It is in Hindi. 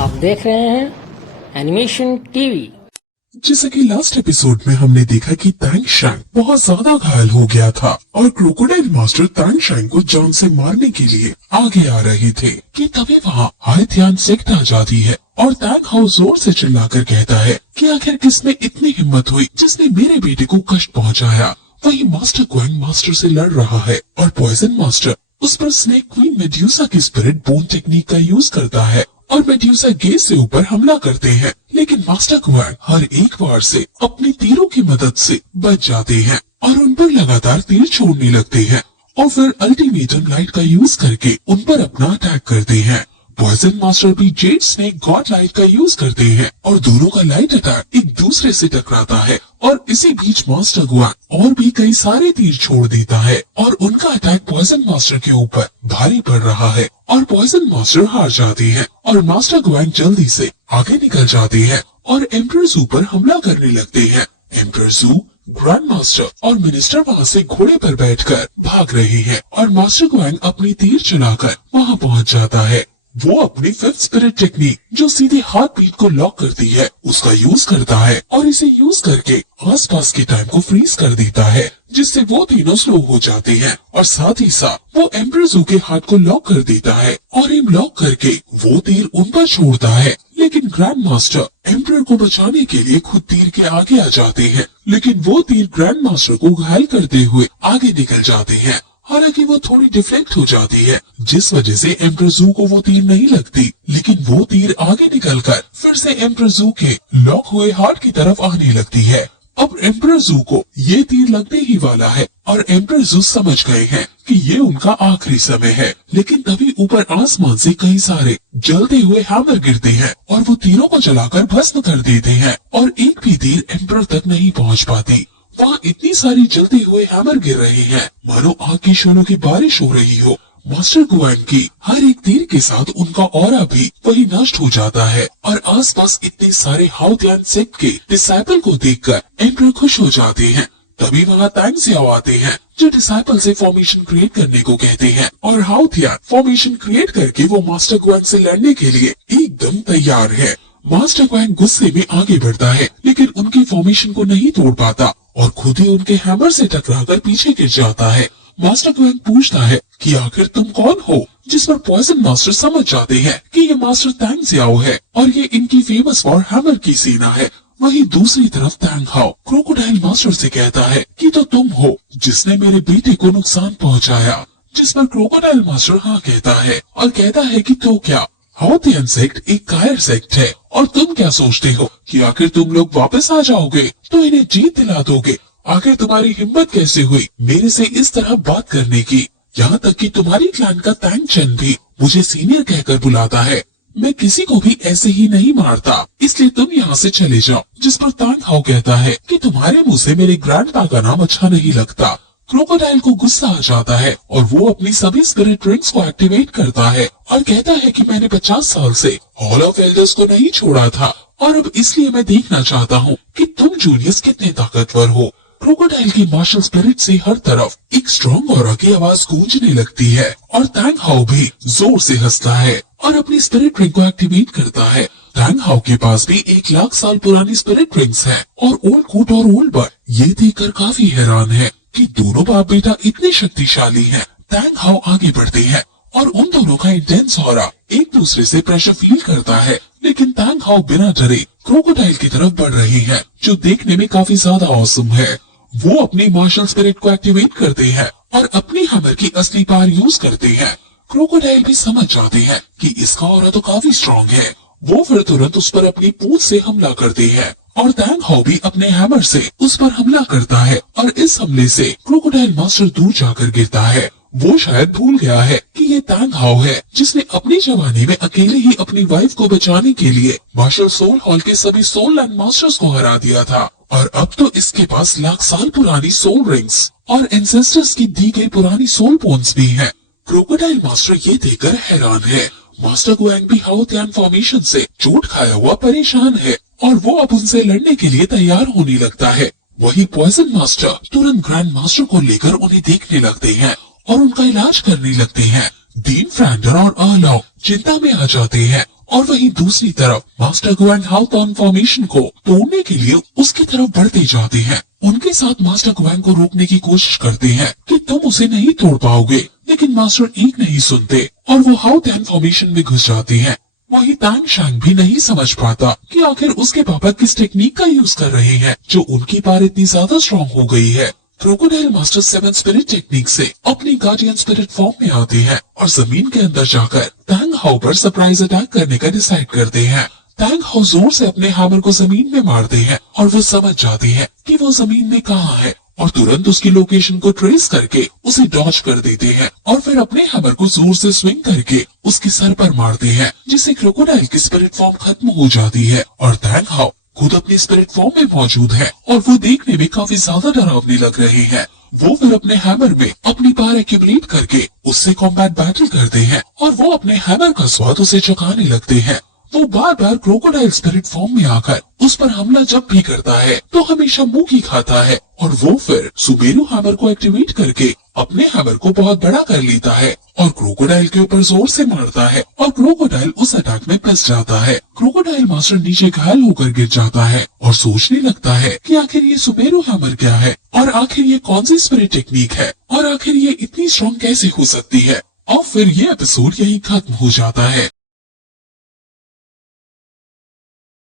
आप देख रहे हैं एनिमेशन टीवी। जैसा कि लास्ट एपिसोड में हमने देखा कि तैंग शैंग बहुत ज्यादा घायल हो गया था और क्रोकोडाइल मास्टर तैंग शैंग को जान से मारने के लिए आगे आ रहे थे कि तभी वहाँ हाइथियान सेक्ट आ जाती है और तैंग हाउ जोर से चिल्लाकर कहता है कि आखिर किसमें इतनी हिम्मत हुई जिसने मेरे बेटे को कष्ट पहुँचाया। वही मास्टर क्वेंग मास्टर से लड़ रहा है और पॉइजन मास्टर उस पर स्नेक क्वीन मेड्यूसा की स्पिरिट बोन टेक्निक का यूज करता है और मेड्यूसा गेज से ऊपर हमला करते हैं, लेकिन मास्टर क्वेंग हर एक बार से अपनी तीरों की मदद से बच जाते हैं और उन पर लगातार तीर छोड़ने लगते हैं और फिर अल्टीमेटम लाइट का यूज करके उन पर अपना अटैक करते हैं। पॉइजन मास्टर भी जेड स्नेक गॉड लाइट का यूज करते हैं और दोनों का लाइट अटैक एक दूसरे से टकराता है और इसी बीच मास्टर क्वेंग और भी कई सारे तीर छोड़ देता है और उनका अटैक पॉइजन मास्टर के ऊपर भारी पड़ रहा है और पॉइजन मास्टर हार जाते हैं और मास्टर क्वेंग जल्दी से आगे निकल जाते हैं और एम्परर ज़ू पर हमला करने लगते हैं। एम्परर ज़ू, ग्रैंड मास्टर और मिनिस्टर वहाँ से घोड़े पर बैठकर भाग रहे हैं और मास्टर क्वेंग अपनी तीर चलाकर वहाँ पहुँच जाता है। वो अपनी फिफ्थ स्पिरिट टेक्निक जो सीधे हार्ट बीट को लॉक करती है उसका यूज करता है और इसे यूज करके आसपास के टाइम को फ्रीज कर देता है जिससे वो तीनों स्लो हो जाते हैं और साथ ही साथ वो एम्परर ज़ू के हाथ को लॉक कर देता है और एम लॉक करके वो तीर उन पर छोड़ता है। लेकिन ग्रैंड मास्टर एम्परर को बचाने के लिए खुद तीर के आगे आ जाते हैं, लेकिन वो तीर ग्रैंड मास्टर को घायल करते हुए आगे निकल जाते हैं। हालांकि वो थोड़ी डिफ्लेक्ट हो जाती है जिस वजह से एम्परर ज़ू को वो तीर नहीं लगती, लेकिन वो तीर आगे निकलकर फिर से एम्परर ज़ू के लॉक हुए हार्ट की तरफ आने लगती है। अब एम्परर ज़ू को ये तीर लगने ही वाला है और एम्परर ज़ू समझ गए हैं कि ये उनका आखिरी समय है, लेकिन तभी ऊपर आसमान से कई सारे जलते हुए हैमर गिरते हैं और वो तीरों को जलाकर भस्म कर देते हैं और एक भी तीर एम्परर तक नहीं पहुँच पाती। वहाँ इतनी सारी जलते हुए हैमर गिर रहे हैं मानो आग की शोलों की बारिश हो रही हो। मास्टर क्वेंग की हर एक तीर के साथ उनका ऑरा भी वही नष्ट हो जाता है और आसपास इतने सारे हाउथियान सेक्ट के डिसाइपल को देखकर एम्परर खुश हो जाते हैं। तभी वहाँ तैंग सियाओ आते हैं जो डिसाइपल से फॉर्मेशन क्रिएट करने को कहते हैं और हाउथियान फॉर्मेशन क्रिएट करके वो मास्टर क्वेंग से लड़ने के लिए एकदम तैयार है। मास्टर क्वेंग गुस्से में आगे बढ़ता है लेकिन उनकी फॉर्मेशन को नहीं तोड़ पाता और खुद ही उनके हैमर से टकराकर पीछे गिर जाता है। मास्टर क्वेंग पूछता है कि आखिर तुम कौन हो, जिस पर पॉइजन मास्टर समझ जाते हैं कि ये मास्टर तैंग सियाओ है और ये इनकी फेमस वॉर हैमर की सेना है। वहीं दूसरी तरफ तैंग हाउ क्रोकोडाइल मास्टर से कहता है कि तो तुम हो जिसने मेरे बेटे को नुकसान पहुंचाया, जिस पर क्रोकोडाइल मास्टर हाँ कहता है और कहता है कि तो क्या, हाउथियान सेक्ट एक कायर सेक्ट है और तुम क्या सोचते हो कि आखिर तुम लोग वापस आ जाओगे तो इन्हें जीत दिला दोगे। आखिर तुम्हारी हिम्मत कैसे हुई मेरे से इस तरह बात करने की, यहाँ तक कि तुम्हारी क्लैन का तैंग चेन भी मुझे सीनियर कहकर बुलाता है। मैं किसी को भी ऐसे ही नहीं मारता, इसलिए तुम यहाँ से चले जाओ। जिस पर तैंग हाउ कहता है कि तुम्हारे मुँह से मेरे ग्रैंडपा का नाम अच्छा नहीं लगता। क्रोकोडाइल को गुस्सा आ जाता है और वो अपनी सभी स्पिरिट रिंग्स को एक्टिवेट करता है और कहता है कि मैंने 50 साल से हॉल ऑफ एल्डर्स को नहीं छोड़ा था और अब इसलिए मैं देखना चाहता हूँ कि तुम जूनियर्स कितने ताकतवर हो। क्रोकोडाइल की मार्शल स्पिरिट से हर तरफ एक स्ट्रॉन्ग ऑरा की आवाज गूंजने लगती है और तैंग हाउ भी जोर से हंसता है और अपनी स्पिरिट रिंग को एक्टिवेट करता है। तैंग हाउ के पास भी 1 लाख साल पुरानी स्पिरिट रिंग्स है और ओल्ड कूट और ओल्ड बर्ड ये देखकर काफी हैरान है कि दोनों बाप बेटा इतने शक्तिशाली हैं। तैंग हाउ आगे बढ़ते हैं और उन दोनों का इंटेंस ऑरा एक दूसरे से प्रेशर फील करता है, लेकिन तैंग हाउ बिना डरे क्रोकोडाइल की तरफ बढ़ रहे हैं जो देखने में काफी ज्यादा औसम है। वो अपनी मार्शल स्पिरिट को एक्टिवेट करते हैं और अपनी हैमर की असली पावर यूज करते हैं। क्रोकोडाइल भी समझ जाते हैं कि इसका ऑरा तो काफी स्ट्रॉन्ग है। वो फिर तुरंत उस पर अपनी पूंछ से हमला करते हैं और तैंग हाउ भी अपने हैमर से उस पर हमला करता है और इस हमले से क्रोकोडाइल मास्टर दूर जाकर गिरता है। वो शायद भूल गया है कि ये तैंग हाउ है जिसने अपनी जवानी में अकेले ही अपनी वाइफ को बचाने के लिए मार्शल सोल हॉल के सभी सोल लैंड मास्टर्स को हरा दिया था और अब तो इसके पास लाख साल पुरानी सोल रिंग्स और एंसेस्टर्स की दी गई पुरानी सोल बोन्स भी हैं। क्रोकोडाइल मास्टर ये देखकर हैरान है। मास्टर क्वेंग भी हाउथियान फॉर्मेशन से चोट खाया हुआ परेशान है और वो अब उनसे लड़ने के लिए तैयार होने लगता है। वही पॉइजन मास्टर तुरंत ग्रैंड मास्टर को लेकर उन्हें देखने लगते हैं और उनका इलाज करने लगते हैं। डीन फ्रैंडर और अर्लॉग चिंता में आ जाते हैं और वहीं दूसरी तरफ मास्टर ग्वेन हाउ ट्रांसफॉर्मेशन को तोड़ने के लिए उसकी तरफ बढ़ते जाते हैं। उनके साथ मास्टर ग्वेन को रोकने की कोशिश करते हैं कि तुम उसे नहीं तोड़ पाओगे, लेकिन मास्टर एक नहीं सुनते और वो हाउ ट्रांसफॉर्मेशन में घुस जाते हैं। वही तांग शैंग भी नहीं समझ पाता कि आखिर उसके पापा किस टेक्निक का यूज कर रहे हैं जो उनकी पावर इतनी ज्यादा स्ट्रॉन्ग हो गई है। क्रोकोडाइल मास्टर 7 स्पिरिट टेक्निक से अपनी गार्डियन स्पिरिट फॉर्म में आते हैं और जमीन के अंदर जाकर तांग हाउ पर सरप्राइज अटैक करने का डिसाइड करते हैं। तांग हाउ जोर से अपने हैमर को जमीन में मारते हैं और वो समझ जाते हैं कि वो जमीन में कहाँ है और तुरंत उसकी लोकेशन को ट्रेस करके उसे डॉज कर देते हैं और फिर अपने हैमर को जोर से स्विंग करके उसके सर पर मारते हैं, जिससे क्रोकोडाइल की स्पिरिट फॉर्म खत्म हो जाती है और तांग हाउ खुद अपनी स्पिरिट फॉर्म में मौजूद है और वो देखने में काफी ज्यादा डरावनी लग रही है। वो फिर अपने हैमर में अपनी पावर एक्यूमुलेट करके उससे कॉम्बैट बैटल करते हैं और वो अपने हैमर का स्वाद उसे चखाने लगते हैं। वो बार बार क्रोकोडाइल स्पिरिट फॉर्म में आकर उस पर हमला जब भी करता है तो हमेशा मुंह की खाता है और वो फिर सुबेरू हैमर को एक्टिवेट करके अपने हैमर को बहुत बड़ा कर लेता है और क्रोकोडाइल के ऊपर जोर से मारता है और क्रोकोडाइल उस अटैक में फंस जाता है। क्रोकोडाइल मास्टर नीचे घायल होकर गिर जाता है और सोचने लगता है कि आखिर ये सुबेरू हैमर क्या है और आखिर ये कौन सी स्पिरिट टेक्निक है और आखिर ये इतनी स्ट्रॉन्ग कैसे हो सकती है। और फिर ये एपिसोड यही खत्म हो जाता है।